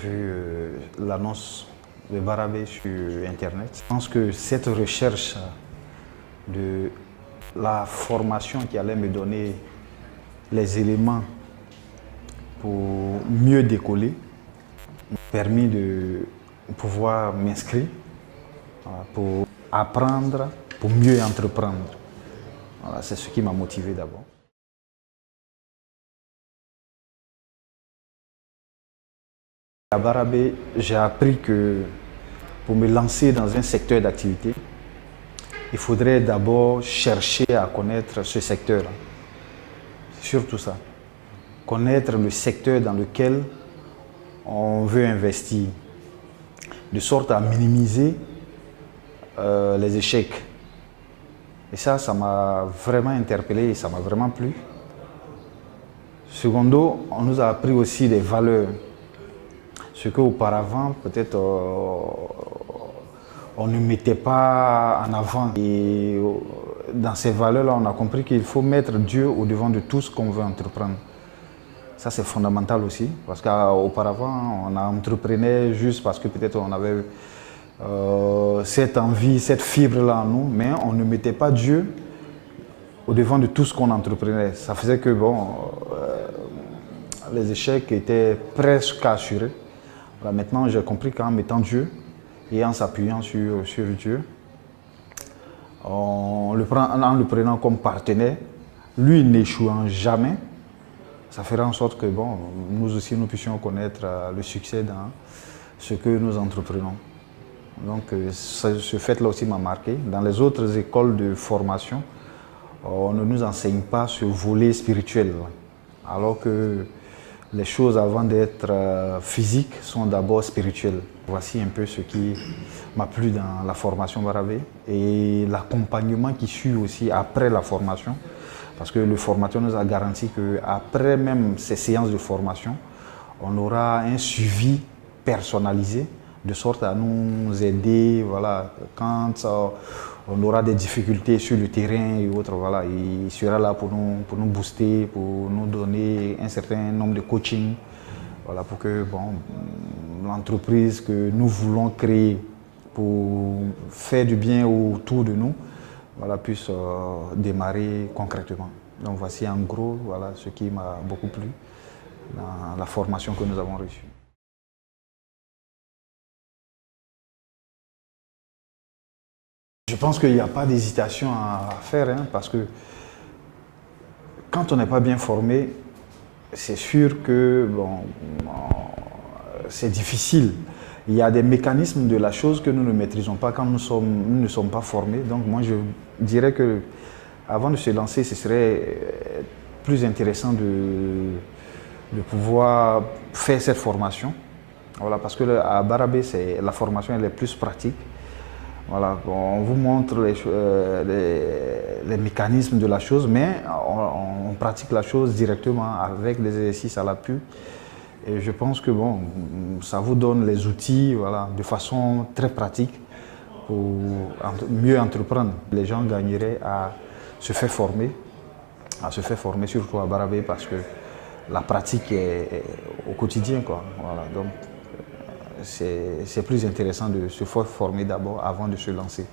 J'ai vu l'annonce de Barabé sur Internet. Je pense que cette recherche de la formation qui allait me donner les éléments pour mieux décoller m'a permis de pouvoir m'inscrire pour apprendre, pour mieux entreprendre. Voilà, c'est ce qui m'a motivé d'abord. À Barabé, j'ai appris que pour me lancer dans un secteur d'activité, il faudrait d'abord chercher à connaître ce secteur. C'est surtout ça. Connaître le secteur dans lequel on veut investir, de sorte à minimiser les échecs. Et ça m'a vraiment interpellé et ça m'a vraiment plu. Secondo, on nous a appris aussi des valeurs. Ce qu'auparavant, peut-être, on ne mettait pas en avant. Et dans ces valeurs-là, on a compris qu'il faut mettre Dieu au-devant de tout ce qu'on veut entreprendre. Ça, c'est fondamental aussi, parce qu'auparavant, on entreprenait juste parce que peut-être on avait cette envie, cette fibre-là en nous, mais on ne mettait pas Dieu au-devant de tout ce qu'on entreprenait. Ça faisait que, bon, les échecs étaient presque assurés. Voilà, maintenant, j'ai compris qu'en mettant Dieu et en s'appuyant sur Dieu, en le prenant comme partenaire, lui n'échouant jamais, ça fera en sorte que bon, nous aussi nous puissions connaître le succès dans ce que nous entreprenons. Donc ce fait-là aussi m'a marqué. Dans les autres écoles de formation, on ne nous enseigne pas ce volet spirituel, alors que les choses avant d'être physiques sont d'abord spirituelles. Voici un peu ce qui m'a plu dans la formation Barabé et l'accompagnement qui suit aussi après la formation. Parce que le formateur nous a garanti qu'après même ces séances de formation, on aura un suivi personnalisé de sorte à nous aider, voilà, quand on aura des difficultés sur le terrain et autres, voilà, il sera là pour nous booster, pour nous donner un certain nombre de coaching, voilà, pour que bon, l'entreprise que nous voulons créer pour faire du bien autour de nous, voilà, puisse démarrer concrètement. Donc voici en gros voilà, ce qui m'a beaucoup plu dans la formation que nous avons reçue. Je pense qu'il n'y a pas d'hésitation à faire, hein, parce que quand on n'est pas bien formé, c'est sûr que bon, c'est difficile. Il y a des mécanismes de la chose que nous ne maîtrisons pas quand nous ne sommes pas formés. Donc moi je dirais que avant de se lancer, ce serait plus intéressant de pouvoir faire cette formation. Voilà, parce que à Barabé, la formation elle est plus pratique. Voilà, on vous montre les mécanismes de la chose, mais on pratique la chose directement avec des exercices à l'appui. Et je pense que bon, ça vous donne les outils, voilà, de façon très pratique pour mieux entreprendre. Les gens gagneraient à se faire former surtout à Barabé, parce que la pratique est au quotidien, quoi. Voilà, donc c'est plus intéressant de se faire former d'abord avant de se lancer.